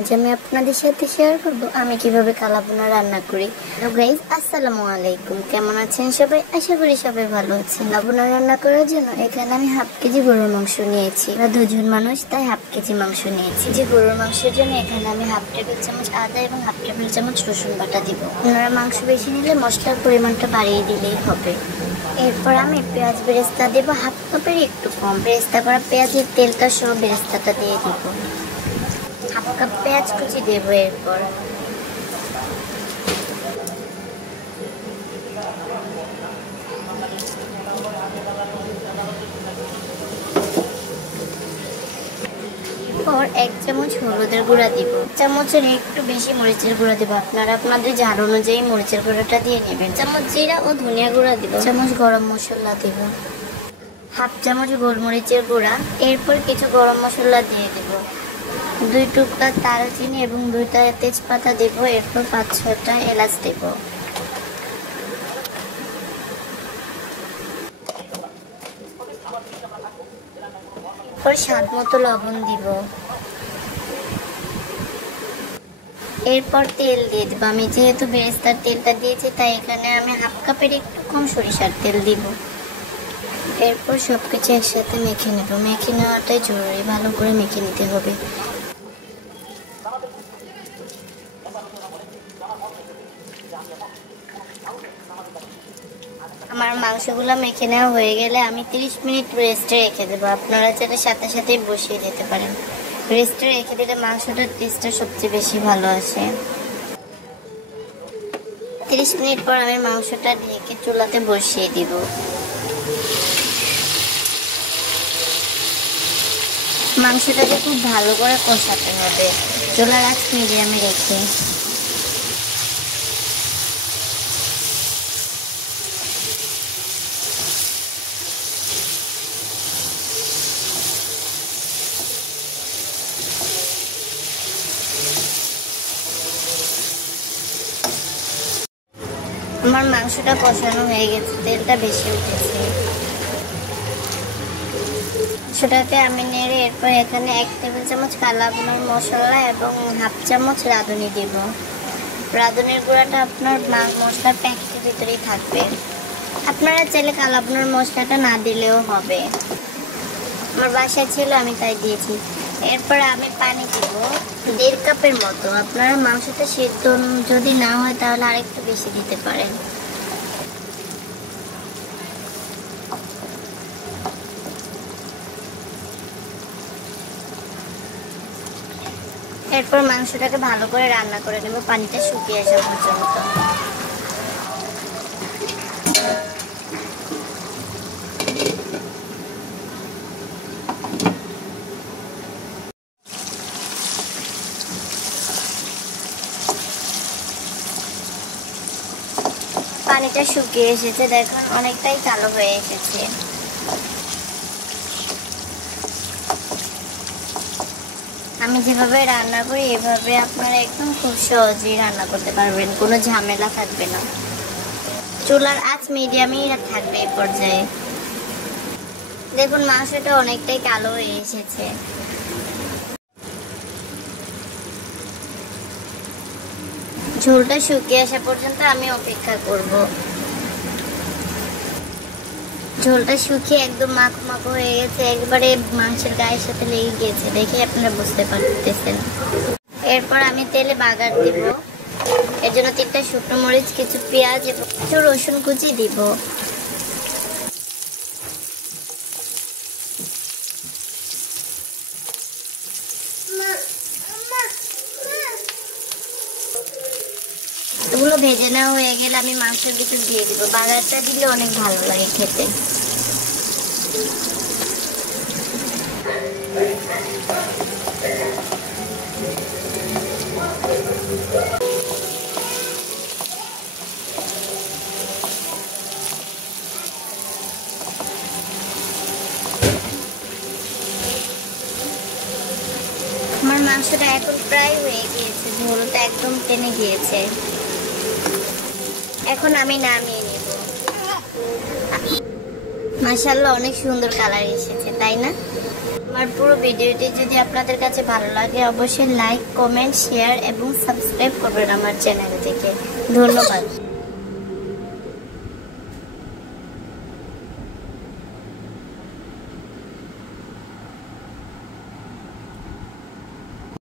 আজ আমি আপনাদের সাথে শেয়ার করব আমি কিভাবে কালাভুনা রান্না করি। তো গাইস, আসসালামু আলাইকুম, কেমন আছেন সবাই? আশা করি সবাই ভালো আছেন। কালাভুনা রান্না করার জন্য এখানে আমি হাফ কেজি গরুর মাংস নিয়েছি। আমরা দুজন মানুষ, তাই হাফ কেজি মাংস নিয়েছি। যে গরুর মাংসের জন্য এখানে আমি হাফ টেবিল চামচ আদা এবং হাফ টেবিল চামচ রসুন বাটা দিব। আপনারা মাংস বেশি নিলে মশলার পরিমাণটা বাড়িয়ে দিলেই হবে। এরপর আমি পেঁয়াজ বেরেস্তা দেব হাফ কাপের একটু কম। বেরেস্তা করা পেঁয়াজের তেলটা সহ বেরেস্তাটা দিয়ে দিব। হাফ কাপ পেঁয়াজ কুচি দেব। এরপর এক চামচ হলুদের গুঁড়া দিব। চামচের একটু বেশি মরিচের গুঁড়া দিব। আপনারা আপনাদের ঝাল অনুযায়ী মরিচের গুঁড়াটা দিয়ে নেবেন। চামচ জিরা ও ধনিয়া গুঁড়া দিব। চামচ গরম মশলা দিব। হাফ চামচ গোলমরিচের গুঁড়া। এরপর কিছু গরম মশলা দিয়ে দেব। 2 টুকরা দারচিনি এবং 2টা তেজপাতা দেব। এরপর 5-6টা এলাচ দেব। এরপর স্বাদ মতো লবণ দিব। এরপর তেল দিয়ে দেবো। আমি যেহেতু বেরেস্তার তেলটা দিয়েছি, তাই এখানে আমি হাফ কাপের একটু কম সরিষার তেল দিব। এরপর সবকিছু একসাথে মেখে নেব। মেখে নেওয়াটাই জরুরি, ভালো করে মেখে নিতে হবে। আমার মাংসগুলো মেখে নেওয়া হয়ে গেলে আমি 30 মিনিট রেস্টে রেখে দেবো। আপনারা যেটা সাথে সাথেই বসিয়ে দিতে পারেন। রেস্টে রেখে দিলে মাংসটার টেস্টটা সবচেয়ে বেশি ভালো আসে। 30 মিনিট পর আমি মাংসটা ঢেকে চুলাতে বসিয়ে দিব। মাংসটাকে খুব ভালো করে কষাতে হবে, চুলার আঁচ মিডিয়ামে রেখে। আমার মাংসটা কষানো হয়ে গেছে, তেলটা বেশি উঠেছে। সেটাতে আমি নেড়ে এরপর এখানে 1 টেবিল চামচ কালাভুনার মশলা এবং হাফ চামচ রাঁধুনি দিব। রাঁধুনির গুঁড়াটা আপনার মশলার প্যাকেটের ভিতরেই থাকবে। আপনারা চাইলে কালাভুনার মশলাটা না দিলেও হবে। আমার বাসায় ছিল, আমি তাই দিয়েছি। এরপর আমি পানি দিব 1.5 কাপের মতো। আপনারা মাংসটা সেদ্ধ যদি না হয় তাহলে আরেকটু বেশি দিতে পারেন। এরপর মাংসটাকে ভালো করে রান্না করে নেব, পানিটা শুকিয়ে আসা পর্যন্ত। পানিটা শুকিয়ে এসেছে, দেখুন অনেকটাই কালো হয়ে এসেছে। আমি যেভাবে রান্না করি এভাবে আপনারা একদম খুব সহজেই রান্না করতে পারবেন, কোনো ঝামেলা থাকবে না। চুলার আঁচ মিডিয়ামেই থাকবে। এই পর্যায়ে দেখুন মাংসটা অনেকটাই কালো হয়ে এসেছে। ঝোলটা শুকিয়ে আসা পর্যন্ত আমি অপেক্ষা করব। ঝোলটা শুকিয়ে একদম মাখো মাখো হয়ে গেছে, একবারে মাংসের গায়ের সাথে লেগে গিয়েছে, দেখে আপনারা বুঝতে পারতেছেন। এরপর আমি তেলে বাগার দিব। এর জন্য 3টা শুকনো মরিচ, কিছু পেঁয়াজ এবং কিছু রসুন কুচি দিব। এগুলো ভেজে নেওয়া হয়ে গেলে আমি মাংসের ভিতর দিয়ে দিব। বাগারটা দিলে অনেক ভালো লাগে খেতে। আমার মাংসটা এখন প্রায় হয়ে গিয়েছে, ঝোলটা একদম টেনে গিয়েছে। এখন আমি নামিয়ে নেব। মাশাআল্লাহ, অনেক সুন্দর কালার এসেছে, তাই না? আমার পুরো ভিডিওটি যদি আপনাদের কাছে ভালো লাগে অবশ্যই লাইক, কমেন্ট, শেয়ার এবং সাবস্ক্রাইব করবেন আমার চ্যানেল থেকে। ধন্যবাদ।